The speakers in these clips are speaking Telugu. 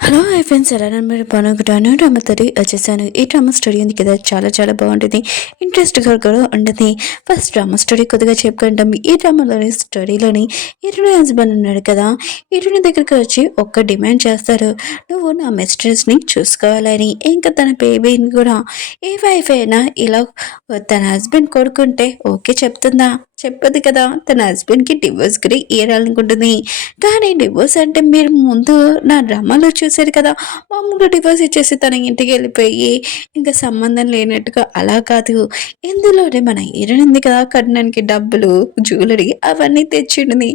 హలో హాయ్ ఫ్రెండ్స్ ఎలా మీరు బాగుంటాను డ్రామా తోటి వచ్చేసాను. ఈ డ్రామా స్టోరీ ఉంది కదా, చాలా చాలా బాగుంటుంది, ఇంట్రెస్ట్గా కూడా ఉంటుంది. ఫస్ట్ డ్రామా స్టోరీ కొద్దిగా చెప్పుకుంటాం. ఈ డ్రామాలోని స్టోరీలోని హీరోని హస్బెండ్ ఉన్నాడు కదా, హీరోని దగ్గరికి వచ్చి ఒక్క డిమాండ్ చేస్తారు. నువ్వు నా మిస్ట్రెస్ని చూసుకోవాలని, ఇంకా తన బేబీని కూడా ఏ వైఫ్ అయినా ఇలా తన హస్బెండ్ కొడుకుంటే ఓకే చెప్తుందా? చెప్పదు కదా. తన హస్బెండ్కి డివోర్స్ గురి ఇయ్యాలనుకుంటుంది. కానీ డివోర్స్ అంటే మీరు ముందు నా డ్రామాలో చూసారు కదా, మామూలుగా డివోర్స్ ఇచ్చేసి తన ఇంటికి వెళ్ళిపోయి ఇంకా సంబంధం లేనట్టుగా అలా కాదు. ఇందులోనే మన హీరోయిన్ ఉంది కదా, కట్నానికి డబ్బులు, జ్యువెలరీ అవన్నీ తెచ్చింది.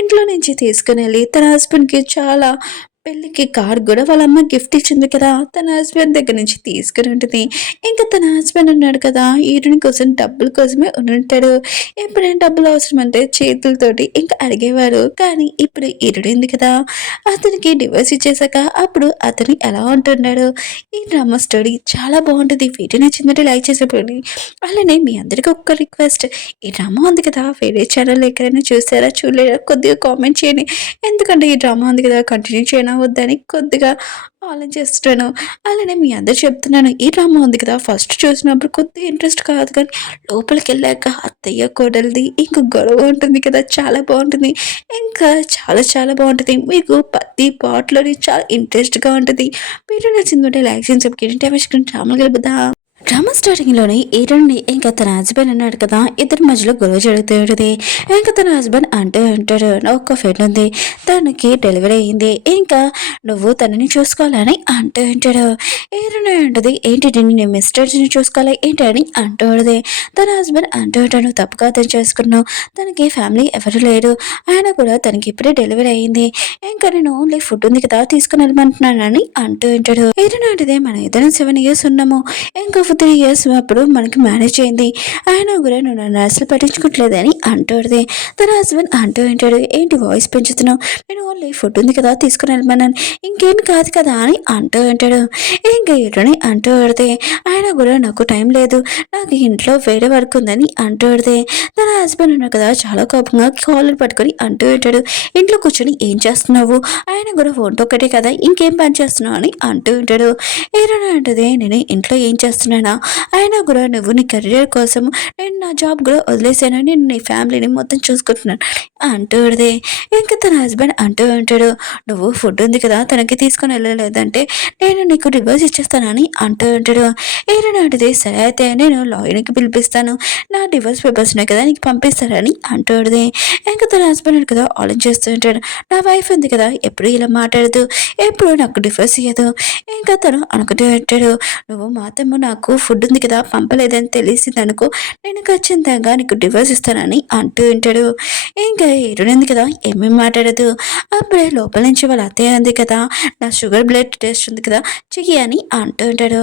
ఇంట్లో నుంచి తీసుకుని వెళ్ళి తన హస్బెండ్కి చాలా పెళ్ళికి కార్ కూడా వాళ్ళ అమ్మ గిఫ్ట్ ఇచ్చింది కదా, తన హస్బెండ్ దగ్గర నుంచి తీసుకుని ఉంటుంది. ఇంకా తన హస్బెండ్ ఉన్నాడు కదా, హీరోయిన్ కోసం డబ్బుల కోసమే ఉంటాడు. ఎప్పుడైనా డబ్బులు అవసరం అంటే చేతులతోటి ఇంకా అడిగేవారు. కానీ ఇప్పుడు హీరోయిన్ కదా, అతనికి డివోర్స్ ఇచ్చేసాక అప్పుడు అతను ఎలా ఉంటున్నాడు. ఈ డ్రామా స్టోరీ చాలా బాగుంటుంది. వీడియో నచ్చిందంటే లైక్ చేసేపోండి. అలానే మీ అందరికీ ఒక్క రిక్వెస్ట్, ఈ డ్రామా ఉంది కదా, వేరే ఛానల్ ఎక్కడైనా చూసారా చూడలేరా కొద్దిగా కామెంట్ చేయండి. ఎందుకంటే ఈ డ్రామా ఉంది కదా, కంటిన్యూ చేయనా వద్దని కొద్దిగా ఆలోచిస్తున్నాను. అలానే మీ అందరు చెప్తున్నాను, ఈ డ్రామా ఉంది కదా, ఫస్ట్ చూసినప్పుడు కొద్దిగా ఇంట్రెస్ట్ కాదు, కానీ లోపలికెళ్ళాక అత్తయ్య కోడలిది ఇంక గొడవ ఉంటుంది కదా, చాలా బాగుంటుంది. ఇంకా చాలా చాలా బాగుంటుంది. మీకు ప్రతి పార్ట్‌లోని చాలా ఇంట్రెస్ట్‌గా ఉంటది. వీడియో నచ్చిందంటే లైక్ చేయండి, సబ్‌స్క్రైబ్ చేయండి. డ్రామాలు గలుపుదాం. డ్రామా స్టార్టింగ్‌లోనే హీరోయిన్‌ని ఇంకా తన హస్బెండ్ ఉన్నాడు కదా, ఇద్దరి మధ్యలో గొడవ జరుగుతూ ఉంటది. ఇంకా తన హస్బెండ్ అంటూ ఉంటాడు, "నాకు ఒక ఫ్రెండ్ ఉంది. తనకి డెలివరీ అయింది. ఇంకా నువ్వు తనని చూసుకోవాలని" అంటూ ఉంటాడు. హీరోయిన్ అంటది, "ఏంటి నేను మిస్టర్స్‌ని చూసుకోవాలా ఏంటి" అని అంటూ ఉంటది. తన హస్బెండ్ అంటూ ఉంటాడు, "తప్పుగా అర్థం చేసుకున్నావు. తనకి ఫ్యామిలీ ఎవరు లేరు. అయినా కూడా తనకి ఇప్పుడే డెలివరీ అయింది. ఇంకా నేను ఓన్లీ ఫుడ్ ఉంది కదా, తీసుకొని వెళ్ళమంటున్నానని" అంటూ ఉంటాడు. హీరోయిన్ అంటది, "మన ఇద్దరం 7 ఇయర్స్ ఉన్నాము. ఇంకా 3 ఇయర్స్ అప్పుడు మనకి మ్యారేజ్ అయింది. అయినా కూడా నువ్వు నన్ను అసలు పట్టించుకోవట్లేదని" అంటూది. తన హస్బెండ్ అంటూ ఉంటాడు, "ఏంటి వాయిస్ పెంచుతున్నావు? నేను ఓన్లీ ఫుడ్ ఉంది కదా, తీసుకుని వెళ్ళమన్నాను. ఇంకేమి కాదు కదా" అని అంటూ ఉంటాడు. ఇంకా హీరోని అంటూ పడితే, "అయినా కూడా నాకు టైం లేదు. నాకు ఇంట్లో వేరే వర్క్ ఉందని" అంటూ పడితే, తన హస్బెండ్ ఉన్నాడు కదా, చాలా కోపంగా కాలర్ పట్టుకొని అంటూ ఉంటాడు, "ఇంట్లో కూర్చొని ఏం చేస్తున్నావు? ఆయన కూడా వంట ఒక్కటే కదా, ఇంకేం పని చేస్తున్నావు" అని అంటూ ఉంటాడు. హీరోయిన్ అంటది, "నేను ఇంట్లో ఏం చేస్తున్నానా? అయినా కూడా నువ్వు నీ కెరియర్ కోసం నేను నా జాబ్ కూడా వదిలేసాను. నేను నీ ఫ్యామిలీని మొత్తం చూసుకుంటున్నాను" అంటూ ఉంటది. ఇంకా తన హస్బెండ్ అంటూ ఉంటాడు, "నువ్వు ఫుడ్ ఉంది కదా, తనకి తీసుకొని వెళ్ళలేదంటే నేను నీకు డివోర్స్ ఇచ్చేస్తానని" అంటూ ఉంటాడు. హీరోయిన్ అంటది, "సరే అయితే నేను లాయర్‌కి పిలిపిస్తాను. నా డివోర్స్ పేపర్స్ ఉన్నాయి కదా, నీకు పంపిస్తారని" అంటూ ఉంటది. ఇంకా తన హస్బెండ్ ఉన్నాడు కదా, ఆలోచిస్తూ ఉంటాడు, "నా వైఫ్ ఉంది కదా, ఎప్పుడు ఇలా మాట్లాడదు, ఎప్పుడు నాకు డివోర్స్ ఇయ్యదు." ఇంకా తను అనుకుంటూ ఉంటాడు, "నువ్వు మాత్రం నాకు ఫుడ్ ఉంది కదా పంపలేదని తెలిసిందనుకో, నేను ఖచ్చితంగా నీకు డివోర్స్ ఇస్తానని" అంటూ ఉంటాడు. ఇంకా హీరోయిన్ ఉంది కదా, ఏమేం మాట్లాడదు. అప్పుడే లోపల నుంచి వాళ్ళ అత్తయ్య ఉంది కదా, "నా షుగర్ బ్లడ్ టెస్ట్ ఉంది కదా, చెయ్యి" అని అంటూ ఉంటాడు.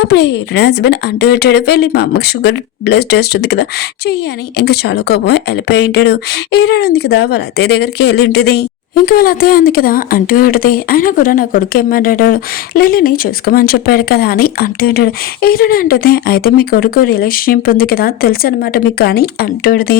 అప్పుడే హీరోయిన్ హస్బెండ్ అంటూ ఉంటాడు, "వెళ్ళి మా అమ్మకి షుగర్ బ్లడ్ టెస్ట్ ఉంది కదా, చెయ్యి" అని ఇంకా చాలా కోపం వెళ్ళిపోయి ఉంటాడు. హీరోయిన్ ఉంది కదా, వాళ్ళ అత్తయ్య దగ్గరికి వెళ్ళి ఉంటుంది. ఇంకా వాళ్ళ అత్తయ్య అంది కదా అంటూ ఉంటాడు, "అయినా కూడా నా కొడుకు ఏమన్నాడు, లిల్లీని చూసుకోమని చెప్పాడు కదా" అని అంటూ ఉంటాడు. హీరోయిన్ అంటుంది, "అయితే మీ కొడుకు రిలేషన్షిప్ ఉంది కదా, తెలుసు అనమాట మీకు" అని అంటూ ఉంటుంది.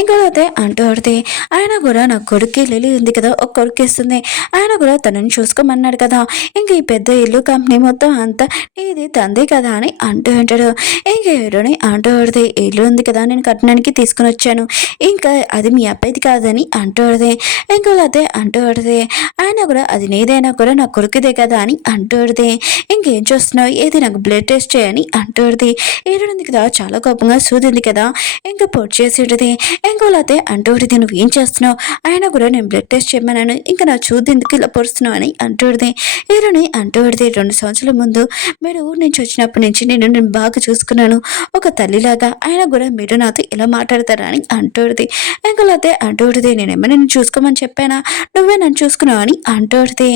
ఇంకా వాళ్ళ అత్తయ్య అంటూ ఉంటుంది, "అయినా కూడా నా కొడుక్కి లిల్లీ ఉంది కదా, ఒక కొడుకు ఇస్తుంది. ఆయన కూడా తనని చూసుకోమన్నాడు కదా, ఇంక ఈ పెద్ద ఇల్లు కంపెనీ మొత్తం అంతా ఇది తందే కదా" అని అంటూ ఉంటాడు. ఇంకా హీరోని అంటూ ఉంటుంది, "ఇల్లు ఉంది కదా, నేను కట్టడానికి తీసుకుని వచ్చాను. ఇంకా అది మీ అబ్బాయిది కాదని" అంటూ ఉంటుంది. ఇంకా వాళ్ళ అత్తయ్య అంటూ పడితే, ఆయన కూడా, "అది నీదైనా కూడా నా కొడుకుదే కదా" అని అంటూ పడితే, "ఇంకేం చూస్తున్నావు, ఏది నాకు బ్లడ్ టెస్ట్ చేయని" అంటూ పడితే, ఏడుంది కదా, చాలా కోపంగా సూదింది కదా, ఇంకా పొడి చేసి ఉంటుంది. ఇంకా వాళ్ళ అత్తయ్య అంటూ పడితే, "నువ్వు ఏం చేస్తున్నావు, అయినా కూడా నేను బ్లడ్ టెస్ట్ చేయమన్నాను, ఇంకా నా చూది ఎందుకు ఇలా పొడుస్తున్నావు" అని అంటూ పడితే, హీరోని అంటూ పడితే, "2 సంవత్సరాల ముందు మీరు ఊరు నుంచి వచ్చినప్పటి నుంచి నేను బాగా చూసుకున్నాను, ఒక తల్లిలాగా. అయినా కూడా మీరు నాతో ఇలా మాట్లాడతారా" అని అంటూ పడితే, ఇంకా వాళ్ళ అత్తయ్య అంటూ పడితే, "నేనేమో నిన్ను చూసుకోమని చెప్పానా, నువ్వే నన్ను చూసుకున్నావు" అని అంటూడితే,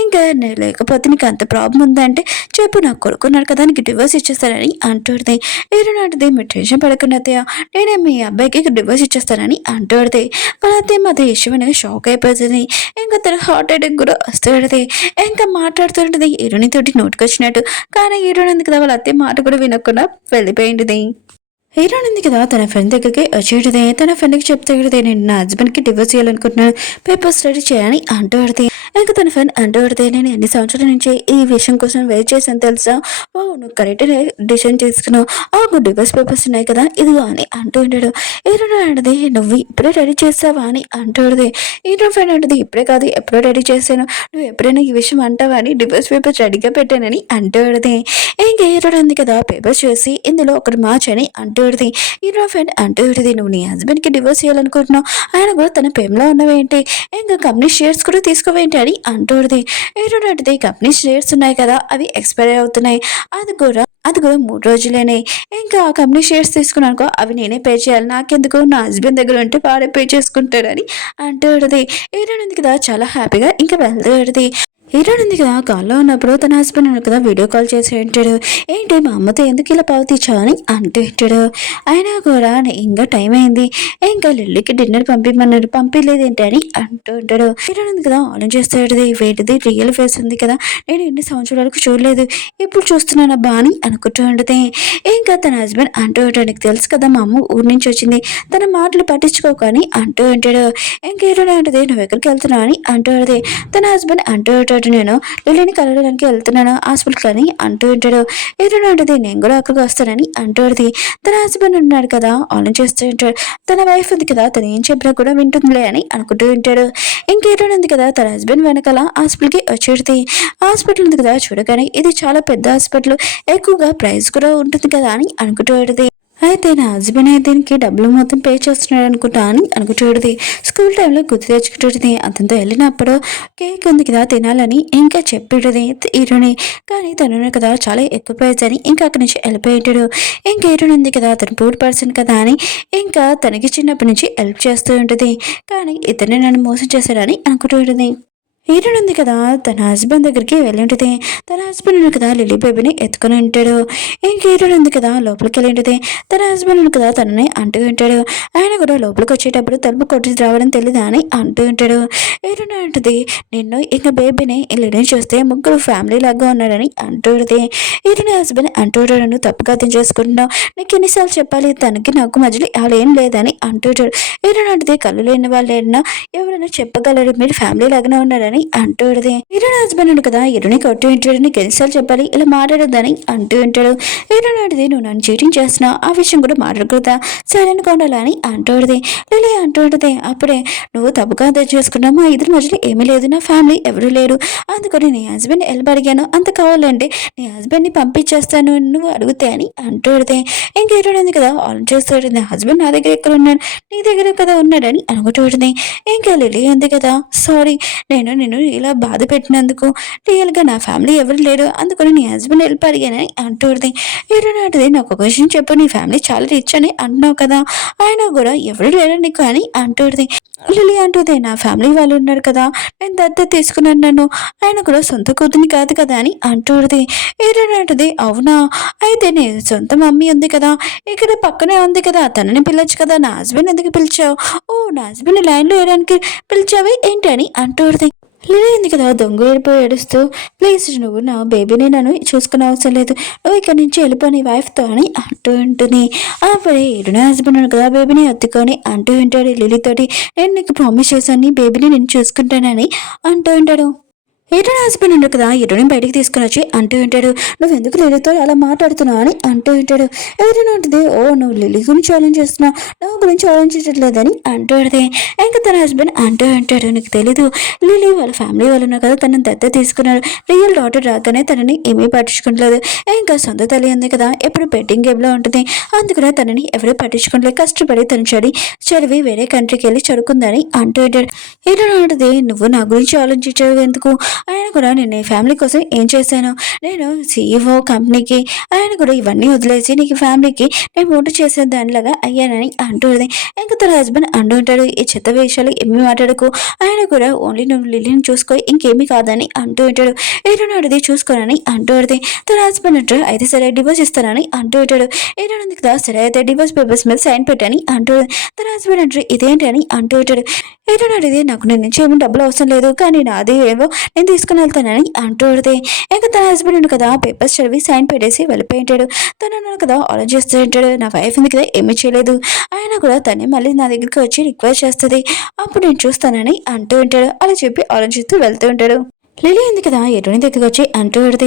ఇంకా లేకపోతే నీకు అంత ప్రాబ్లం ఉందంటే చెప్పు, నా కొడుకున్నాడు కదా, నీకు డివోర్స్ ఇచ్చేస్తానని అంటూడితే, ఏరునాటిది, "మీరు టెన్షన్ పడకండి అత్తయ్య, నేనే మీ అబ్బాయికి డివోర్స్ ఇచ్చేస్తానని" అంటూడితే, వాళ్ళ అత్తయ్య మాది ఇష్టం అనేది షాక్ అయిపోతుంది. ఇంకా తన హార్ట్ అటాక్ కూడా వస్తుంది. ఇంకా మాట్లాడుతుంటుంది హీరోని తోటి నోటుకొచ్చినట్టు. కానీ హీరోయిన్ ఉంది కదా, వాళ్ళ అత్తయ్య మాట కూడా వినకుండా వెళ్ళిపోయింది. హీరోయిన్ ఉంది కదా తన ఫ్రెండ్ దగ్గరికి వచ్చేటిదే తన ఫ్రెండ్కి చెప్తే నేను నా హస్బెండ్కి డివోర్స్ చేయాలనుకుంటున్నాను పేపర్స్ రెడీ చేయని అంటూ పడితే ఇంకా తన ఫ్రెండ్ అంటూ పడితే నేను ఎన్ని సంవత్సరాల నుంచి ఈ విషయం కోసం వెయిట్ చేశాను తెలుసా ఓ నువ్వు కరెక్ట్ డిసిషన్ తీసుకున్నావు డివోర్స్ పేపర్స్ ఉన్నాయి కదా ఇది అని అంటూ ఉంటాడు హీరోయిన్ అంటది నువ్వు ఇప్పుడే రెడీ చేస్తావా అని అంటూ పడితే హీరోయిన్ ఫ్రెండ్ అంటది ఇప్పుడే కాదు ఎప్పుడో రెడీ చేశాను నువ్వు ఎప్పుడైనా ఈ విషయం అంటావా అని డివోర్స్ పేపర్స్ రెడీగా పెట్టానని అంటూ పడితే ఇంకా హీరోయిన్ ఉంది కదా పేపర్స్ చూసి ఇందులో ఒకటి మార్చని అంటూ విడిది హీరో ఫ్రెండ్ అంటూ విడిది నువ్వు నీ హస్బెండ్కి డివోర్స్ చేయాలనుకుంటున్నావు ఆయన కూడా తన ప్రేమలో ఉన్నవేంటి ఇంకా కంపెనీ షేర్స్ కూడా తీసుకోవేంటి అని అంటూ విడిది హీరో అంటది కంపెనీ షేర్స్ ఉన్నాయి కదా అవి ఎక్స్పైర్ అవుతున్నాయి అది కూడా 3 రోజులేనే ఇంకా ఆ కంపెనీ షేర్స్ తీసుకున్నానుకో అవి నేనే పే చేయాలి నాకెందుకు నా హస్బెండ్ దగ్గర ఉంటే వాడే పే చేసుకుంటాడని అంటూ విడిది హీరోయిన్ ఉంది కదా చాలా హ్యాపీగా ఇంకా వెళ్తూ విడిది హీరోయిన్ ఉంది కదా కాల్లో ఉన్నప్పుడు తన హస్బెండ్ ఉన్న కదా వీడియో కాల్ చేసి ఉంటాడు ఏంటి మా అమ్మతో ఎందుకు ఇలా పావుతీచ్చావని అంటూ ఉంటాడు అయినా కూడా ఇంకా టైం అయింది ఇంకా లిల్లీకి డిన్నర్ పంపిమన్నాడు పంపించలేదు ఏంటి అని అంటూ ఉంటాడు హీరోయిన్ ఉంది కదా ఆలోచిస్తాడు వేటిది రియల్ ఫేస్ ఉంది కదా నేను ఎన్ని సంవత్సరాలకు చూడలేదు ఇప్పుడు చూస్తున్నాను అబ్బా అని అనుకుంటూ ఉంటుంది ఇంకా తన హస్బెండ్ అంటూ ఉంటాడు నీకు తెలుసు కదా మా అమ్మ ఊరి నుంచి వచ్చింది తన మాటలు పట్టించుకోకని అంటూ ఉంటాడు ఇంకా హీరోయిన్ అంటది నువ్వు ఎక్కడికి వెళ్తున్నావు అని అంటూ ఉంటుంది తన హస్బెండ్ అంటూ ఉంటాడు నేను లిల్లీని కలవడానికి వెళ్తున్నాను హాస్పిటల్ అని అంటూ ఉంటాడు హీరోయిన్ అంటది నేను కూడా అక్కడికి వస్తానని అంటూది తన హస్బెండ్ ఉన్నాడు కదా ఆలోచన చేస్తూ ఉంటాడు తన వైఫ్ ఉంది కదా తను ఏం చెప్పినా కూడా వింటుందిలే అని అనుకుంటూ ఉంటాడు ఇంక హీరోయిన్ ఉంది కదా తన హస్బెండ్ వెనకాల హాస్పిటల్కి వచ్చేది హాస్పిటల్ ఉంది కదా చూడగానే ఇది చాలా పెద్ద హాస్పిటల్ ఎక్కువగా ప్రైస్ కూడా ఉంటుంది కదా అని అనుకుంటూ ఉంటుంది అయితే నా హస్బెండ్ అయితే దీనికి డబ్బులు మొత్తం పే చేస్తున్నాడు అనుకుంటా అని అనుకుంటున్నది స్కూల్ టైంలో గుర్తు తెచ్చుకుంటుంది అతనితో వెళ్ళినప్పుడు కేక్ ఉంది కదా తినాలని ఇంకా చెప్పేది హీరోని కానీ తను కదా చాలా ఎక్కువ ప్రైజ్ అని ఇంకా అక్కడి నుంచి వెళ్ళిపోయాడు ఇంకా హీరోని ఉంది కదా అతను పూర్ పర్సన్ కదా అని ఇంకా తనకి చిన్నప్పటి నుంచి హెల్ప్ చేస్తూ ఉంటుంది కానీ ఇతనే నన్ను మోసం చేశాడని అనుకుంటుంది హీరోయిన్ ఉంది కదా తన హస్బెండ్ దగ్గరికి వెళ్ళి ఉంటుంది తన హస్బెండ్ కదా లిల్లీ బేబీని ఎత్తుకొని ఉంటాడు ఇంక హీరోయిన్ ఉంది కదా లోపలికి వెళ్ళి ఉంటుంది తన హస్బెండ్ కదా తనని అంటూ ఉంటాడు ఆయన కూడా లోపలికి వచ్చేటప్పుడు తలుపు కొట్టి రావడం తెలీదా అని అంటూ ఉంటాడు హీరోయిన్ అంటుంది నిన్ను ఇంకా బేబీని లిల్లీని చూస్తే ముగ్గురు ఫ్యామిలీ లాగా ఉన్నాడని అంటూ ఉంటుంది హీరోయిన్ హస్బెండ్ అంటూ ఉంటాడు నువ్వు తప్పుగా అర్థం చేసుకుంటున్నావు నీకు ఎన్నిసార్లు చెప్పాలి తనకి నాకు మధ్యలో అలా ఏం లేదని అంటూ ఉంటాడు హీరోయిన్ అంటుంది కళ్ళు లేని వాళ్ళు ఏదైనా ఎవరైనా చెప్పగలరు మీరు ఫ్యామిలీ లాగానే ఉన్నారని అంటూడది హీరోయిన్ హస్బెండ్ కదా హీరోని కొట్టు ఉంటాడు నీకు ఎన్నిసార్లు చెప్పాలి ఇలా మాట్లాడొద్దని అంటూ ఉంటాడు హీరోయిన్ అంటది నువ్వు నన్ను చీటింగ్ చేస్తున్నావు ఆ విషయం కూడా మాట్లాడకూడదా సరైన కొండాలా అని అంటూడది లిలీ అంటూ ఉంటుంది అప్పుడే నువ్వు తప్పుగా అర్థం చేసుకున్నావు మా ఇద్దరి మధ్యలో ఏమీ లేదు నా ఫ్యామిలీ ఎవరు లేరు అందుకని నీ హస్బెండ్ వెళ్ళి అడిగాను అంత కావాలంటే నీ హస్బెండ్ని పంపించేస్తాను నువ్వు అడిగితే అని అంటూడది ఇంక హీరోయిన్ ఉంది కదా ఆన్ చేస్తాడు నా హస్బెండ్ నా దగ్గర ఎక్కడ ఉన్నాడు నీ దగ్గర కదా ఉన్నాడని అనుకుంటూ ఉంటుంది ఇంకా లిలీ ఉంది కదా సారీ నేను ఇలా బాధ పెట్టినందుకు రియల్గా నా ఫ్యామిలీ ఎవరు లేరు అందుకని నీ హస్బెండ్ హెల్ప్ అడిగానని అంటుంది హీరోయిన్ అంటది నాకు ఒక విషయం చెప్పు నీ ఫ్యామిలీ చాలా రిచ్ అని అంటున్నావు కదా ఆయన కూడా ఎవరు లేరు నీకు అని అంటుంది లిలీ అంటుంది నా ఫ్యామిలీ వాళ్ళు ఉన్నారు కదా నేను దత్త తీసుకున్నాను నన్ను ఆయన కూడా సొంత కూతుని కాదు కదా అని అంటుంది హీరోయిన్ అంటది అవునా అయితే నీ సొంత మమ్మీ ఉంది కదా ఇక్కడ పక్కనే ఉంది కదా తనని పిలవచ్చు కదా నా హస్బెండ్ ఎందుకు పిలిచావు ఓ నా హస్బెండ్ లైన్లో వేయడానికి పిలిచావి ఏంటి అని అంటుంది లిలీ ఉంది కదా దొంగ వెళ్ళిపోయి ఏడుస్తూ ప్లీజ్ నువ్వు నా బేబీని నన్ను చూసుకునే అవసరం లేదు నువ్వు ఇక్కడి నుంచి వెళ్ళిపో నీ వైఫ్తో అని అంటూ ఉంటుంది అప్పుడే నా హస్బెండ్ కదా బేబీని ఎత్తుకొని అంటూ ఉంటాడు లిలీతోటి నేను నీకు ప్రామిస్ చేశాను నీ బేబీని నేను చూసుకుంటానని అంటూ ఉంటాడు హీరోయిన్ హస్బెండ్ ఉండడు కదా హీరోయిన్ బయటికి తీసుకుని వచ్చి అంటూ ఉంటాడు నువ్వు ఎందుకు లిలీతో అలా మాట్లాడుతున్నావు అని అంటూ ఉంటాడు హీరోయిన్ ఉంటుంది ఓ నువ్వు లిలీ గురించి ఆలోచిస్తున్నావు నా గురించి ఆలోచించట్లేదని అంటూ ఉంటుంది ఇంకా తన హస్బెండ్ అంటూ ఉంటాడు నీకు తెలీదు లిలీ వాళ్ళ ఫ్యామిలీ వాళ్ళు ఉన్నారు కదా తనని దత్త తీసుకున్నాడు రియల్ డాటర్ రాగానే తనని ఏమీ పట్టించుకుంటలేదు ఇంకా సొంత తల్లి ఉంది కదా ఎప్పుడు బెట్టింగ్ గేమ్లో ఉంటుంది అందుకనే తనని ఎవరూ పట్టించుకోవట్లేదు కష్టపడి తను చదివి వేరే కంట్రీకి వెళ్ళి చదువుకుందని అంటూ ఉంటాడు హీరోయిన్ ఉంటుంది నువ్వు నా గురించి ఆలోచించవు ఎందుకు ఆయన కూడా నేను ఈ ఫ్యామిలీ కోసం ఏం చేశాను నేను CEO కంపెనీకి ఆయన కూడా ఇవన్నీ వదిలేసి నీకు ఫ్యామిలీకి నేను ఓటు చేసే దానిలాగా అయ్యానని అంటుంది ఇంకా తన హస్బెండ్ అంటూ ఉంటాడు ఈ చెత్త విషయాలు ఏమీ మాట్లాడకు ఆయన కూడా ఓన్లీ నువ్వు లిల్లీని చూసుకో ఇంకేమీ కాదని అంటూ ఉంటాడు ఏడునాడిది చూసుకోనని అంటూ ఉంటుంది తన హస్బెండ్ అంటాడు అయితే సరే డివోర్స్ ఇస్తానని అంటూ ఉంటాడు ఏడునంది కదా సరే అయితే డివోర్స్ పేపర్స్ మీద సైన్ పెట్టని అంటూ తన హస్బెండ్ అంటారు ఇదేంటి అని అంటూ ఉంటాడు ఏడునాడిది నాకు నేను నుంచి ఏమీ డబ్బులు అవసరం లేదు కానీ నాది ఏవో నేను తీసుకుని వెళ్తానని అంటూడితే ఇంకా తన హస్బెండ్ కదా పేపర్స్ చదివి సైన్ పెట్టేసి వెళ్ళిపోయింటాడు. తను అన్నాడు కదా ఆలోచిస్తూ ఉంటాడు, నా వైఫ్ ఉంది కదా ఏమీ చేయలేదు, ఆయన కూడా తనే మళ్ళీ నా దగ్గరికి వచ్చి రిక్వెస్ట్ చేస్తుంది, అప్పుడు నేను చూస్తానని అంటూ ఉంటాడు. అలా చెప్పి ఆలోచిస్తూ వెళ్తూ ఉంటాడు. లిలీ ఉంది కదా ఎటుని దగ్గరికి వచ్చి అంటూ పెడితే,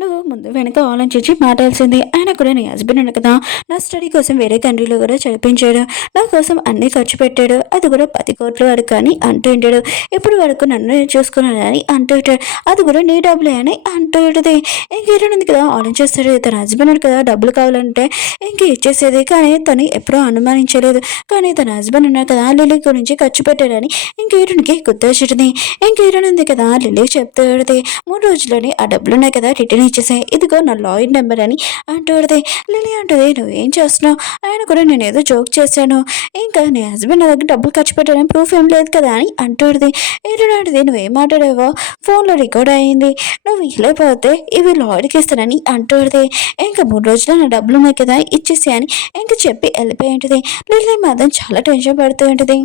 నువ్వు ముందు వెనక ఆలోచించి మాట్లాడాల్సింది, ఆయన కూడా నీ హస్బెండ్ ఉంది కదా నా స్టడీ కోసం వేరే కంట్రీలో కూడా చదివించాడు, నా కోసం అన్ని ఖర్చు పెట్టాడు, అది కూడా 10 కోట్ల వరకు అని అంటూ ఉంటాడు. ఇప్పుడు వరకు నన్ను నేను చూసుకున్నానని అంటూ ఉంటాడు, అది కూడా నీ డబ్బులే అని అంటూ ఉంటుంది. ఇంక హీరోయిన్ ఉంది కదా ఆలోచిస్తాడు, తన హస్బెండ్ కదా డబ్బులు కావాలంటే ఇంక ఇచ్చేసేది, కానీ తను ఎప్పుడూ అనుమానించలేదు, కానీ తన హస్బెండ్ ఉన్నారు కదా లిలీ గురించి ఖర్చు పెట్టాడని ఇంక హీరోయిన్కి గుర్తొచ్చింది. ఇంక హీరోయిన్ ఉంది కదా లిలీ చెప్తే 3 రోజుల్లోనే ఆ డబ్బులు ఉన్నాయి కదా రిటర్న్ ఇచ్చేసాయి, ఇదిగో నా లాయర్ నెంబర్ అని అంటూడితే, లిలీ అంటుంది నువ్వేం చేస్తున్నావు, ఆయన కూడా నేను ఏదో జోక్ చేశాను, ఇంకా నీ హస్బెండ్ నా దగ్గర డబ్బులు ఖర్చు పెట్టాలని ప్రూఫ్ ఏం లేదు కదా అని అంటూడిది. ఏంటంటే నువ్వేం మాట్లాడావో ఫోన్లో రికార్డ్ అయ్యింది, నువ్వు ఇవ్వలేకపోతే ఇవి లాయర్కి ఇస్తానని అంటూడిది. ఇంకా 3 రోజుల్లో నా డబ్బులు ఉన్నాయి కదా ఇచ్చేసాయని ఇంక చెప్పి వెళ్ళిపోయి ఉంటుంది. లిలీ మాత్రం చాలా టెన్షన్ పడుతూ ఉంటుంది.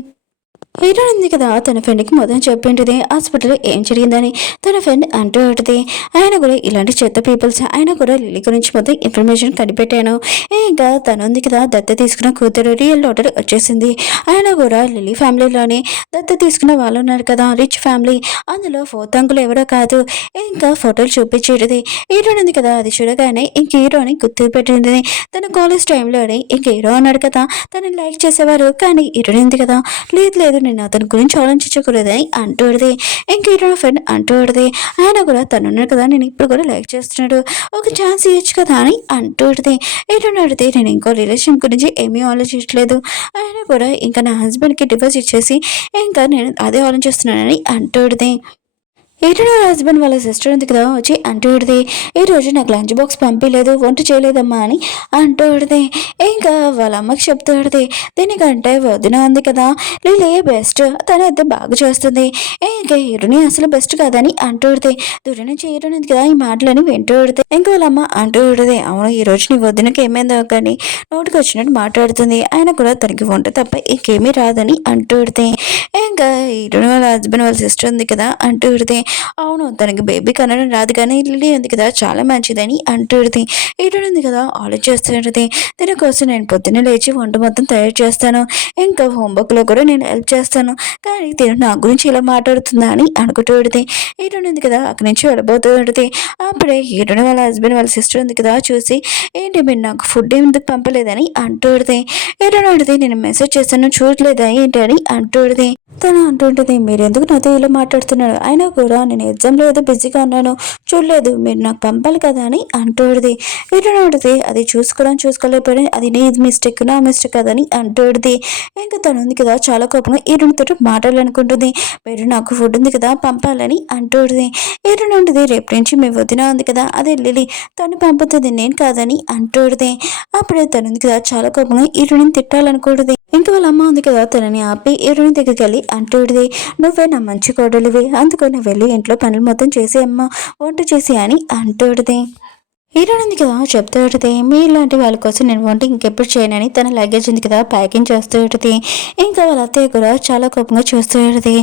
హీరోయిన్ ఉంది కదా తన ఫ్రెండ్కి మొదలు చెప్పింటుంది హాస్పిటల్లో ఏం జరిగిందని. తన ఫ్రెండ్ అంటూ ఉంటుంది, ఆయన కూడా ఇలాంటి చెత్త పీపుల్స్, ఆయన కూడా లిలీ గురించి మొత్తం ఇన్ఫర్మేషన్ కనిపెట్టాను, ఇంకా తను ఉంది కదా దత్త తీసుకున్న కూతురు రియల్ డాటర్ వచ్చేసింది, ఆయన కూడా లిలీ ఫ్యామిలీలోనే దత్త తీసుకున్న వాళ్ళు ఉన్నారు కదా రిచ్ ఫ్యామిలీ, అందులో 4th అంకుల్ ఎవరో కాదు, ఇంకా ఫోటోలు చూపించేది. హీరోయిన్ ఉంది కదా అది చూడగానే ఇంక హీరోని గుర్తు పెట్టింది. తన కాలేజ్ టైంలోనే ఇంక హీరో అన్నాడు కదా తనని లైక్ చేసేవారు, కానీ హీరోయిన్ ఉంది కదా లేదు నేను అతని గురించి ఆలోచించకూడదని అంటూడిది. ఇంక హీరో ఫ్రెండ్ అంటూడిది, ఆయన కూడా తనున్నాడు కదా నేను ఇప్పుడు కూడా లైక్ చేస్తున్నాడు, ఒక ఛాన్స్ ఇవ్వచ్చు కదా అని అంటూడిది. హీరో అడిగితే నేను ఇంకో రిలేషన్ గురించి ఏమీ ఆలోచించలేదు, ఆయన కూడా ఇంకా నా హస్బెండ్కి డివోర్స్ ఇచ్చేసి ఇంకా నేను అదే ఆలోచిస్తున్నానని అంటూడిది. ఏంటంటే వాళ్ళ హస్బెండ్ వాళ్ళ సిస్టర్ ఉంది కదా వచ్చి అంటూ విడితే, ఈరోజు నాకు లంచ్ బాక్స్ పంపించలేదు వంట చేయలేదమ్మా అని అంటూ విడితే, ఇంకా వాళ్ళ అమ్మకి చెప్తూ విడితే, దీనికంటే వదిన ఉంది కదా లీలే బెస్ట్, తనైతే బాగా చేస్తుంది, ఇంకా హీరోని అసలు బెస్ట్ కాదని అంటూ విడితే, దూరం నుంచి హీరోని ఉంది కదా ఈ మాటలని వింటూ విడితే, ఇంకా వాళ్ళ అమ్మ అంటూ విడితే, అవును ఈరోజు నీ వదినకి ఏమైందో కానీ నోటికి వచ్చినట్టు మాట్లాడుతుంది, ఆయన కూడా తనకి వంట తప్ప ఇంకేమీ రాదని అంటూ విడితే, ఇంకా హీరోని వాళ్ళ హస్బెండ్ వాళ్ళ సిస్టర్ ఉంది కదా అంటూ విడితే, అవును తనకి బేబీ కనడం రాదు కానీ లిల్లీ ఉంది కదా చాలా మంచిదని అంటుంది. ఉంది కదా ఆలోచిస్తుంటుంది, దీని కోసం నేను పొద్దున్నే లేచి వంట మొత్తం తయారు చేస్తాను, ఇంకా హోంవర్క్లో కూడా నేను హెల్ప్ చేస్తాను, కానీ తిను నా గురించి ఇలా మాట్లాడుతుందా అని అనుకుంటూ ఉంటుంది. ఉంది కదా అక్కడి నుంచి వెళ్ళబోతూ ఉంటుంది. అప్పుడే హీరోని వాళ్ళ హస్బెండ్ వాళ్ళ సిస్టర్ ఉంది కదా చూసి, ఏంటి మీరు నాకు ఫుడ్ ఎందుకు పంపలేదని అంటుంది. హీరోని నేను మెసేజ్ చేస్తాను చూడలేదా ఏంటి అని అంటుంది. తను అంటుంటుంది, మీరు ఎందుకు నాతో ఇలా మాట్లాడుతున్నాడు, అయినా కూడా నేను ఎగ్జామ్లో ఏదో బిజీగా ఉన్నాను చూడలేదు, మీరు నాకు పంపాలి కదా అని అంటూడిది. వీటినోడిది అది చూసుకోలేకపోయాడు, అది నీ మిస్టేక్ నా మిస్టేక్ కదని అంటూడిది. ఇంకా తను ఉంది కదా చాలా కోపంగా ఈరునితో మాట్లాడాలనుకుంటుంది, మీరు నాకు ఫుడ్ ఉంది కదా పంపాలని అంటూడిది. ఈరునుండిది రేపు నుంచి మీ వదిన ఉంది కదా అదే లిలీ తను పంపుతుంది నేను కాదని అంటూడిది. అప్పుడే తను ఉంది కదా చాలా కోపంగా ఈరుని తిట్టాలనుకుంటుంది. ఇంకా వాళ్ళ అమ్మ ఉంది కదా తనని ఆపి ఈరుని దగ్గరికి వెళ్ళి అంటూడిది, నువ్వే నా మంచి కోడలివి, అందుకని వెళ్ళి ఇంట్లో పనులు మొత్తం చేసి అమ్మ వంట చేసి అని అంటూడిది. హీరోయిన్ ఉంది కదా చెప్తూ ఉంటుంది, మీ ఇలాంటి వాళ్ళ కోసం నేను వంట ఇంకెప్పుడు చేయనని తన లగేజ్ ఉంది కదా ప్యాకింగ్ చేస్తూ ఉంటుంది. ఇంకా వాళ్ళ అత్తయ్య కూడా చాలా కోపంగా చూస్తూ ఉంటుంది,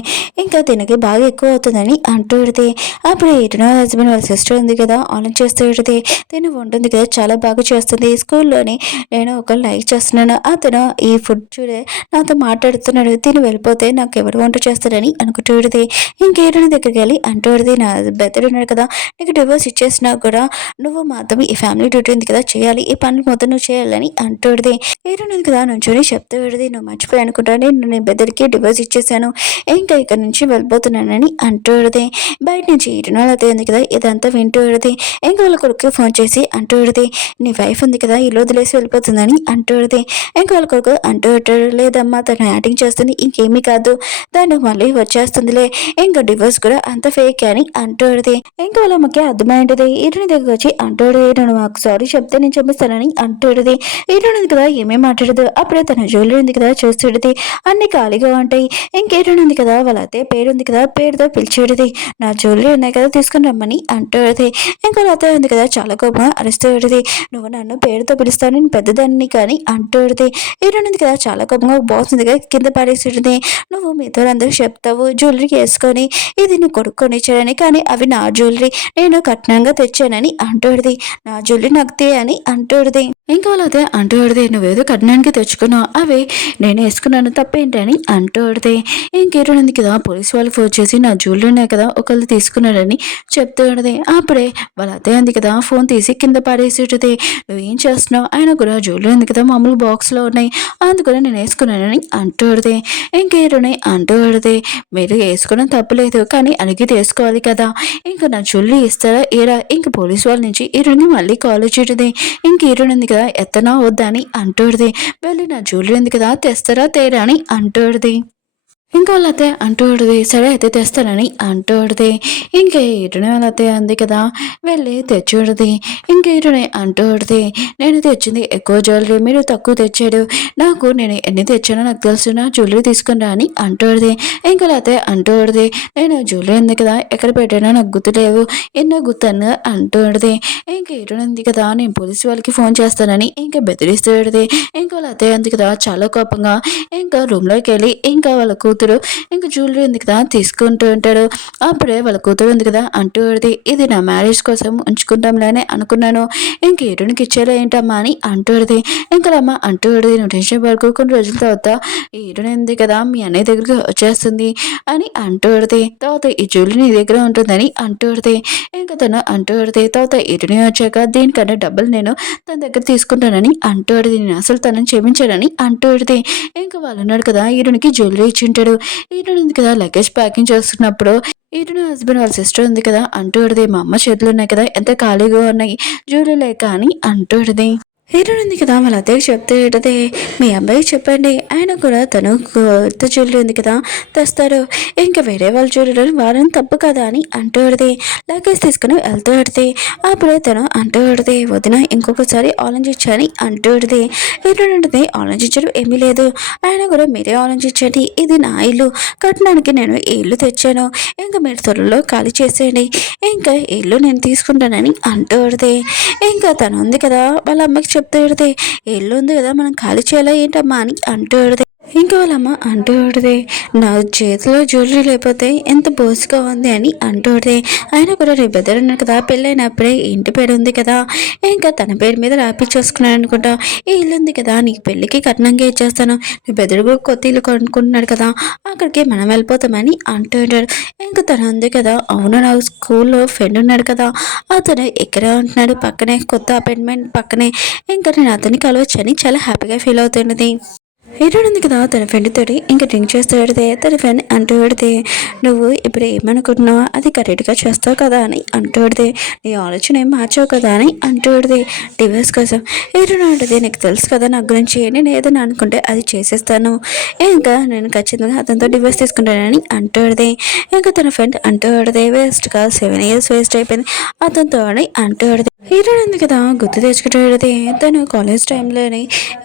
ఇంకా తినకి బాగా ఎక్కువ అవుతుందని అంటూ ఉంటుంది. అప్పుడు హీరోయిన్ హస్బెండ్ వాళ్ళ సిస్టర్ ఉంది కదా ఆలోచన చేస్తూ ఉంటుంది, తిను ఉంటుంది కదా చాలా బాగా చేస్తుంది, స్కూల్లోని నేను ఒకరు లైక్ చేస్తున్నాను, అతను ఈ ఫుడ్ చూడే నాతో మాట్లాడుతున్నాడు, తిని వెళ్ళిపోతే నాకు ఎవరు వంట చేస్తారని అనుకుంటూ ఉంటుంది. ఇంక హీరోయిన్ దగ్గరికి వెళ్ళి అంటూ ఉంటుంది, నా బెదర్ ఉన్నాడు కదా నీకు డివోర్స్ ఇచ్చేసినా కూడా నువ్వు మాత్రం ఈ ఫ్యామిలీ డ్యూటీ ఉంది కదా చేయాలి, ఈ పనులు మొత్తం నువ్వు చేయాలని అంటూడిది. హీరోయిన్ కదా నుంచొని చెప్తూ విడిది, నువ్వు మర్చిపోయి అనుకుంటా నేను నీ బెదర్కి డివోర్స్ ఇచ్చేసాను, ఇంకా ఇక్కడ నుంచి వెళ్ళిపోతున్నానని అంటూడిది. బయట నుంచి హీరోయిన్ అయితే ఉంది కదా ఇదంతా వింటూ విడిది. ఇంకా వాళ్ళ కొడుకు ఫోన్ చేసి అంటూ విడిది, నీ వైఫ్ ఉంది కదా ఇల్లు వదిలేసి వెళ్ళిపోతుందని అంటూడిది. ఇంకా వాళ్ళ కొడుకు అంటూ ఉంటాడు, లేదమ్మా తను యాక్టింగ్ చేస్తుంది ఇంకేమీ కాదు, దాన్ని మళ్ళీ వచ్చేస్తుందిలే, ఇంకా డివోర్స్ కూడా అంత ఫేక్ అని అంటూడిది. ఇంకా వాళ్ళ అమ్మకి అర్థమైంటుంది. హీరోయిన్ దగ్గర వచ్చి అంటూ అంటాడు. నేను మాకు సారీ చెప్తే నేను చెప్పిస్తానని అంటాడుది. ఏడున్నది కదా ఏమేం మాట్లాడదు. అప్పుడే తన జ్యువెలరీ ఉంది కదా చూస్తాడుది. అన్ని ఖాళీగా ఉంటాయి. ఇంకేడున్నది కదా వాళ్ళ అత్తయ్య పేరు ఉంది కదా పేరుతో పిలిచేడుది. నా జ్యువెలరీ ఉన్నాయి కదా తీసుకుని రమ్మని అంటాడుది. ఇంకా వాళ్ళ అత్తయ్య ఉంది కదా చాలా కోపంగా అరుస్తాడుది. నువ్వు నన్ను పేరుతో పిలుస్తావు నేను పెద్దదాన్ని కానీ అంటాడుది. ఏడున్నది కదా చాలా కోపంగా బాక్స్ ఉంది కదా కింద పడేసేది. నువ్వు మీతో అందరూ చెప్తావు జ్యువెలరీ వేసుకొని ఇది నీ కొడుకొని ఇచ్చాడని, కానీ అవి నా జ్యువెలరీ నేను కట్నంగా తెచ్చానని అంటాడుది. నా జ్యువెలరీ నక్తే అని అంటాడుది. ఇంకా వాళ్ళతే అంటాడుది. నువ్వేదో కట్నానికి తెచ్చుకున్నావు అవి నేను వేసుకున్నాను తప్పేంటని అంటాడుది. ఇంకేరుంది కదా పోలీసు వాళ్ళు ఫోన్ చేసి నా జ్యువెలరీ ఉన్నాయి కదా ఒకళ్ళు తీసుకున్నాడని చెప్తాడుది. అప్పుడే వాళ్ళ అత్తయ్య ఉంది కదా ఫోన్ తీసి కింద పడేసేటది. నువ్వేం చేస్తున్నావు ఆయన కూడా జ్యువెలరీ ఉంది కదా మామూలు బాక్స్లో ఉన్నాయి అందుకని నేను వేసుకున్నానని అంటాడుది. ఇంకేరుని అంటాడుది. మీరు వేసుకోవడం తప్పులేదు కానీ అడిగి తీసుకోవాలి కదా, ఇంకా నా జ్యువెలరీ ఇస్తారా ఏరా. ఇంక పోలీసు వాళ్ళ నుంచి ఈరుని మళ్ళీ కాల్ వచ్చేటది. ఇంక ఈరునింది కదా ఎత్తనా వద్దా అని అంటాడుది. వెళ్ళి నా జ్యువెలరీ ఉంది కదా తెస్తారా తేరా అని అంటాడుది. ఇంకా వాళ్ళతే అంటూడుది. సరే అయితే తెస్తానని అంటూడుది. ఇంకే ఇటునే వాళ్ళతే అంది కదా వెళ్ళి తెచ్చుడుది. ఇంక ఇటునే అంటూడుది. నేను తెచ్చింది ఎక్కువ జ్యువెలరీ మీరు తక్కువ తెచ్చాడు, నాకు నేను ఎన్ని తెచ్చానో నాకు తెలుసు నా జ్యువెలరీ తీసుకుని అని అంటూడుది. ఇంకా లేతే అంటూడుది. నేను జ్యువెలరీ ఉంది కదా ఎక్కడ పెట్టానో నాకు గుర్తులేవు ఎన్నో గుర్తను అంటూడుది. ఇంక ఇటునుంది కదా నేను పోలీసు వాళ్ళకి ఫోన్ చేస్తానని ఇంకా బెదిరిస్తాడుది. ఇంకా లేతే అంది కదా చాలా కోపంగా ఇంకా రూమ్లోకి వెళ్ళి ఇంకా వాళ్ళ కూతురు ఇంకా జ్యువెలరీ ఉంది కదా తీసుకుంటూ ఉంటాడు. అప్పుడే వాళ్ళ కూతురు ఉంది కదా అంటూది. ఇది నా మ్యారేజ్ కోసం ఉంచుకుంటాంలేనే అనుకున్నాను, ఇంక ఎటునికి ఇచ్చేలా ఏంటమ్మా అని అంటూది. ఇంకా అమ్మ అంటూది. నువ్వు టెన్షన్ పడుకో కొన్ని రోజుల తర్వాత ఈ ఎటుని ఉంది కదా మీ అన్నయ్య దగ్గరికి వచ్చేస్తుంది అని అంటూది. తర్వాత ఈ జ్యువెలరీ నీ దగ్గర ఉంటుందని అంటూది. ఇంకా తను అంటూది. తర్వాత ఎటుని వచ్చాక దీనికన్నా డబ్బులు నేను తన దగ్గర తీసుకుంటానని అంటూది. నేను అసలు తనని క్షమించానని అంటూది. ఇంకా వాళ్ళు ఉన్నాడు కదా ఈరునికి జ్యువెలరీ ఇచ్చింటాడు. ఈయన ఉంది కదా లగేజ్ ప్యాకింగ్ చేస్తున్నప్పుడు ఈయన హస్బెండ్ వాళ్ళ సిస్టర్ ఉంది కదా అంటూడిది. మా అమ్మ చేతులు ఉన్నాయి కదా ఎంత ఖాళీగా ఉన్నాయి జ్యువెలరీ లేక అని అంటూడిది. హీరోయిన్ ఉంది కదా వాళ్ళ అత్తయ్య చెప్తే ఏంటదే మీ అబ్బాయికి చెప్పండి ఆయన కూడా తను కొత్త జ్యువెలరీ ఉంది కదా తెస్తారు, ఇంకా వేరే వాళ్ళ జ్యువెలరీ వారని తప్పు కదా అని అంటూడిది. లగేజ్ తీసుకుని వెళ్తాడిది. అప్పుడే తను అంటూడిది. వదిన ఇంకొకసారి ఆలోచించని అంటూడిది. హీరోయిన్ ఉంటుంది ఆలోచించడం ఏమీ లేదు ఆయన కూడా మీరే ఆలోచించండి ఇది నా ఇల్లు కట్టడానికి నేను ఈ ఇల్లు తెచ్చాను ఇంకా మీరు త్వరలో ఖాళీ చేసేయండి ఇంకా ఇల్లు నేను తీసుకుంటానని అంటూడిది. ఇంకా తను ఉంది కదా వాళ్ళ అమ్మకి చెప్తాడితే ఇల్లు ఉంది కదా మనం ఖాళీ చేయాలా ఏంటమ్మా అని అంటాడితే. ఇంకా వాళ్ళమ్మ అంటూడితే నా చేతిలో జ్యువెలరీ లేకపోతే ఎంత బోసుగా ఉంది అని అంటూడితే. ఆయన కూడా రేపు బెదరన్నారు కదా పెళ్ళైనప్పుడే ఇంటి పేరు ఉంది కదా ఇంకా తన పేరు మీద రాపిచ్చేసుకున్నాడు అనుకుంటా. ఈ ఇల్లు ఉంది కదా నీకు పెళ్ళికి కట్నంగా ఇచ్చేస్తాను నీ బెదరు కూడా కొత్త ఇల్లు కొనుక్కుంటున్నాడు కదా అక్కడికి మనం వెళ్ళిపోతామని అంటుంటాడు. ఇంకా తను ఉంది కదా అవును నాకు స్కూల్లో ఫ్రెండ్ ఉన్నాడు కదా అతను ఎక్కడే ఉంటున్నాడు పక్కనే కొత్త అపార్ట్మెంట్ పక్కనే ఇంకా నేను అతన్ని కలవచ్చని చాలా హ్యాపీగా ఫీల్ అవుతున్నది. హీరోయిన్ ఉంది కదా తన ఫ్రెండ్ తోటి ఇంకా డ్రింక్ చేస్తూ పెడితే తన ఫ్రెండ్ అంటూ పెడితే నువ్వు ఇప్పుడు ఏమనుకుంటున్నావో అది కరెక్ట్గా చేస్తావు కదా అని అంటూ పెడితే నీ ఆలోచన ఏం మార్చావు కదా అని అంటూ పెడితే డివోర్స్ కోసం హీరోయిన్ ఉంటుంది నీకు తెలుసు కదా నా గురించి నేను ఏదైనా అనుకుంటే అది చేసేస్తాను ఇంకా నేను ఖచ్చితంగా అతనితో డివోర్స్ తీసుకుంటానని అంటూ పెడితే ఇంకా తన ఫ్రెండ్ అంటూ పెడితే వేస్ట్గా 7 years వేస్ట్ అయిపోయింది అతనితో అని అంటూ పెడితే హీరోయిన్ ఉంది కదా గుర్తు తెచ్చుకుంటే తను కాలేజ్ టైంలోనే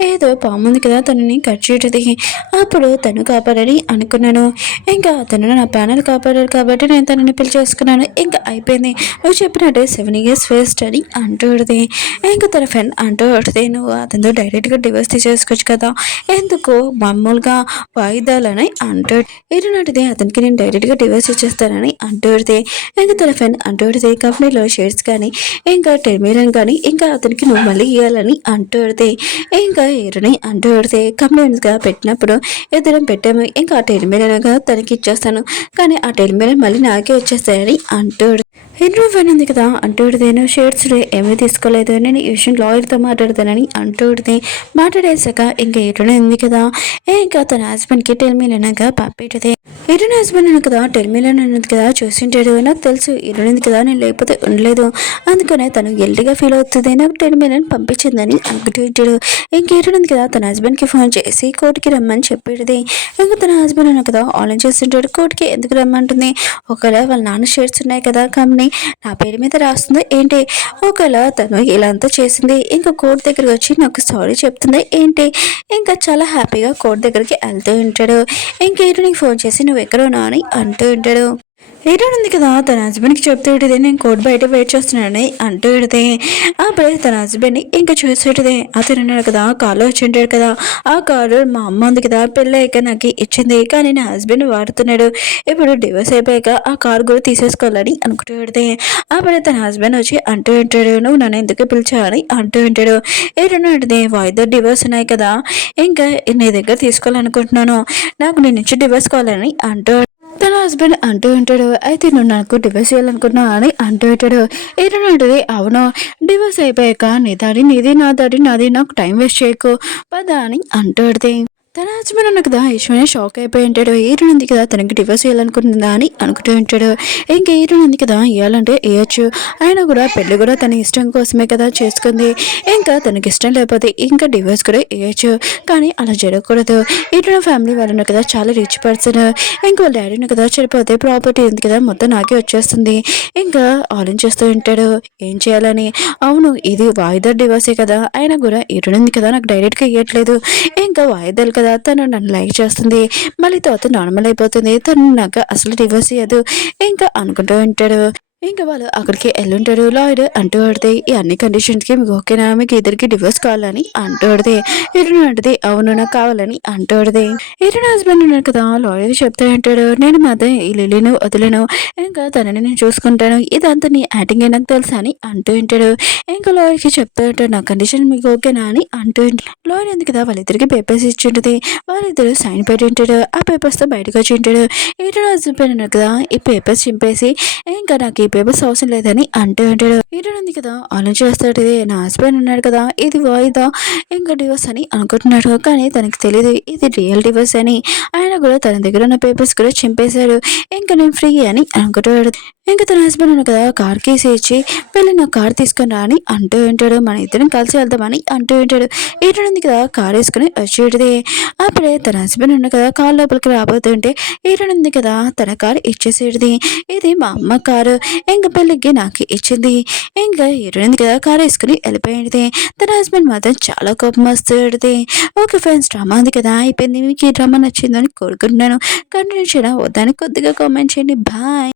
ఏదో పాము ఉంది కదా తనని కట్ చేయటది అప్పుడు తను కాపాడని అనుకున్నాను ఇంకా తను నా ప్యానల్ కాపాడాడు కాబట్టి నేను తనని పెళ్లి చేసుకున్నాను ఇంకా అయిపోయింది నువ్వు చెప్పినట్టే 7 years వేస్ట్ అని అంటూడిది. ఇంకా తన ఫ్రెండ్ అంటూడితే నువ్వు అతనితో డైరెక్ట్గా డివోర్స్ తీసేసుకోవచ్చు కదా ఎందుకు మామూలుగా వాయిదాలని అంటాడు. ఏడునాటిది అతనికి నేను డైరెక్ట్గా డివోర్స్ ఇచ్చేస్తానని అంటూడితే ఇంకా తన ఫ్రెండ్ అంటూడితే కంపెనీలో షేర్స్ కానీ ఇంకా టెర్మినల్ కానీ ఇంకా అతనికి నువ్వు మళ్ళీ ఇవ్వాలని అంటూడితే ఇంకా ఏరుని అంటూడితే కంప్లైంట్స్గా పెట్టినప్పుడు ఇద్దరం పెట్టాము ఇంకా ఆ టెర్మినల్గా తనకి ఇచ్చేస్తాను కానీ ఆ టెర్మినల్ మళ్ళీ నాకే వచ్చేస్తాయని అంటూడు. ఎన్నో ఫ్రెండ్ ఉంది కదా అంటూడిదేను షేర్స్ ఏమీ తీసుకోలేదు నేను ఈ విషయం లాయర్తో మాట్లాడతానని అంటూడితే మాట్లాడేసాక ఇంకా ఎటునే ఉంది కదా ఇంకా తన హస్బెండ్కి టెర్మినల్గా పంపిటదే. ఎటున హస్బెండ్ అని కదా టెర్మినల్ ఉన్నది కదా చూసింటాడు నాకు తెలుసు ఎటునింది కదా నేను లేకపోతే ఉండలేదు అందుకనే తను ఎల్డిగా ఫీల్ అవుతుంది నాకు టెర్మినల్ పంపించిందని అనుకుంటాడు. ఇంకేటునుంది కదా తన హస్బెండ్కి ఫోన్ చేసి కోర్టుకి రమ్మని చెప్పేది. ఇంకా తన హస్బెండ్ అని కదా ఆన్లైన్ చేస్తుంటాడు కోర్టుకి ఎందుకు రమ్మంటుంది ఒకవేళ వాళ్ళ నాన్న షేర్స్ ఉన్నాయి కదా కంపెనీ నా పేరు మీద రాస్తుందో ఏంటి, ఒకవేళ తను ఇలా అంతా చేసింది ఇంకా కోర్టు దగ్గరికి వచ్చి నాకు సారీ చెప్తుంది ఏంటి, ఇంకా చాలా హ్యాపీగా కోర్టు దగ్గరికి వెళ్తూ ఉంటాడు. ఇంకా హీరోనికి ఫోన్ చేసి నువ్వు ఎక్కడ ఉన్నావు అని అంటూ ఉంటాడు. హీరోయిన్ ఉంది కదా తన హస్బెండ్కి చెప్తూ ఉంటుంది నేను కోర్టు బయట వెయిట్ చేస్తున్నానని అంటూ పెడితే అప్పుడే తన హస్బెండ్ని ఇంకా చూసేటదే అతను ఉన్నాడు కదా కారు వచ్చి ఉంటాడు కదా, ఆ కారు మా అమ్మ ఉంది కదా పెళ్ళయ్యాక నాకు ఇచ్చింది కానీ నా హస్బెండ్ వాడుతున్నాడు, ఇప్పుడు డివోర్స్ అయిపోయాక ఆ కారు కూడా తీసేసుకోవాలని అనుకుంటూ పెడితే అప్పుడే తన హస్బెండ్ వచ్చి అంటూ ఉంటాడు నువ్వు నన్ను ఎందుకు పిలిచావని అంటూ ఉంటాడు. హీరోయిన్ ఉంటుంది వాయిదా డివోర్స్ ఉన్నాయి కదా ఇంకా నీ దగ్గర తీసుకోవాలనుకుంటున్నాను, నాకు నీ నుంచి డివోర్స్ కావాలని అంటూ తన హస్బెండ్ అంటూ ఉంటాడు. అయితే నువ్వు నాకు డివోర్స్ చేయాలనుకుంటున్నావు అని అంటూ ఉంటాడు. ఏంటంటే అవును డివోర్స్ అయిపోయాక నీ దాడి నీది నా దాడి నాది, నాకు టైం వేస్ట్ చేయకు పదా అని అంటూ తన హస్బెండ్ ఉన్న కదా ఈశ్వరి షాక్ అయిపోయి ఉంటాడు. హీరోయిన్ ఉంది కదా తనకి డివోర్స్ చేయాలనుకుంటుందా అని అనుకుంటూ ఉంటాడు. ఇంకా హీరోయిన్ ఉంది కదా వేయాలంటే వేయచ్చు, అయినా కూడా పెళ్లి కూడా తన ఇష్టం కోసమే కదా చేసుకుంది, ఇంకా తనకి ఇష్టం లేకపోతే ఇంకా డివోర్స్ కూడా వేయచ్చు, కానీ అలా జరగకూడదు. హీరోయిన్ ఫ్యామిలీ వాళ్ళు కదా చాలా రిచ్ పర్సన్, ఇంకా వాళ్ళ డాడీని కదా చనిపోతే ప్రాపర్టీ ఉంది కదా మొత్తం నాకే వచ్చేస్తుంది, ఇంకా ఆలోచిస్తూ ఉంటాడు ఏం చేయాలని. అవును ఇది వాయిదా డివోర్సే కదా, అయినా కూడా హీరోయిన్ ఉంది కదా నాకు డైరెక్ట్గా ఇవ్వట్లేదు, ఇంకా వాయిదాలు కదా తను నన్ను లైక్ చేస్తుంది మళ్ళీ తర్వాత నార్మల్ అయిపోతుంది, తను నాకు అసలు డివోర్స్ ఇవ్వదు ఇంకా అనుకుంటూ ఉంటాడు. ఇంకా వాళ్ళు అక్కడికి వెళ్ళుంటారు. లాయర్ అంటూ పడితే ఈ అన్ని కండిషన్స్కి మీకు ఓకేనా, మీకు ఇద్దరికి డివోర్స్ కావాలని అంటూ పడితే హీరోయిన్ అంటది అవును నాకు కావాలని అంటూ పడితే హీరోయిన్ హస్బెండ్ ఉన్నాడు కదా లాయర్ చెప్తా అంటాడు నేను మాత్రం ఈ లిలీను వదిలేను, ఇంకా తనని నేను చూసుకుంటాను, ఇదంతా నీ యాక్టింగ్ నాకు తెలుసా అని అంటూ ఉంటాడు. ఇంకా లాయర్కి చెప్తా ఉంటాడు నా కండిషన్ మీకు ఓకేనా అని అంటూ లాయర్ ఉంది కదా వాళ్ళిద్దరికి పేపర్స్ ఇచ్చి ఉంటుంది, వాళ్ళిద్దరు సైన్ పెట్టి ఉంటాడు. ఆ పేపర్స్తో బయటకు వచ్చి ఉంటాడు. హీరోయిన్ హస్బెండ్ ఉన్నాడు కదా ఈ పేపర్స్ చింపేసి ఇంకా నాకు ఈ పేపర్స్ అవసరం లేదని అంటూ అంటాడు. హీరోయిన్ ఉంది కదా ఆలోచిస్తాడు నా హస్బెండ్ ఉన్నాడు కదా ఇది వాయిదా ఇంకా డివోర్స్ అని అనుకుంటున్నాడు, కానీ తనకి తెలియదు ఇది రియల్ డివోర్స్ అని, ఆయన కూడా తన దగ్గర ఉన్న పేపర్స్ కూడా చింపేశాడు, ఇంకా నేను ఫ్రీ అని అనుకుంటాడు. ఇంకా తన హస్బెండ్ ఉన్నాడు కదా కార్ కేసి ఇచ్చి వెళ్ళి నా కార్ తీసుకొని రా అని అంటూ ఉంటాడు, మన ఇద్దరం కలిసి వెళ్దామని అంటూ ఉంటాడు. హీరోయిన్ ఉంది కదా కార్ వేసుకుని వచ్చేటిది. అప్పుడే తన హస్బెండ్ ఉన్నాడు కదా కార్ లోపలికి రాబోతుంటే హీరోయిన్ ఉంది కదా తన కార్ ఇచ్చేసేటిది, ఇది మా అమ్మ కారు ఇంకా పెళ్ళికి నాకు ఇచ్చింది, ఇంకా హీరోయిన్ కదా కార్ వేసుకుని వెళ్ళిపోయింది. తన హస్బెండ్ మాత్రం చాలా కోపం వస్తుంది. ఓకే ఫ్రెండ్స్ డ్రామా ఉంది కదా అయిపోయింది, మీకు ఈ డ్రామా నచ్చిందని కోరుకుంటున్నాను, కంటిన్యూ చేయడం వద్దని కొద్దిగా కామెంట్ చేయండి. బాయ్.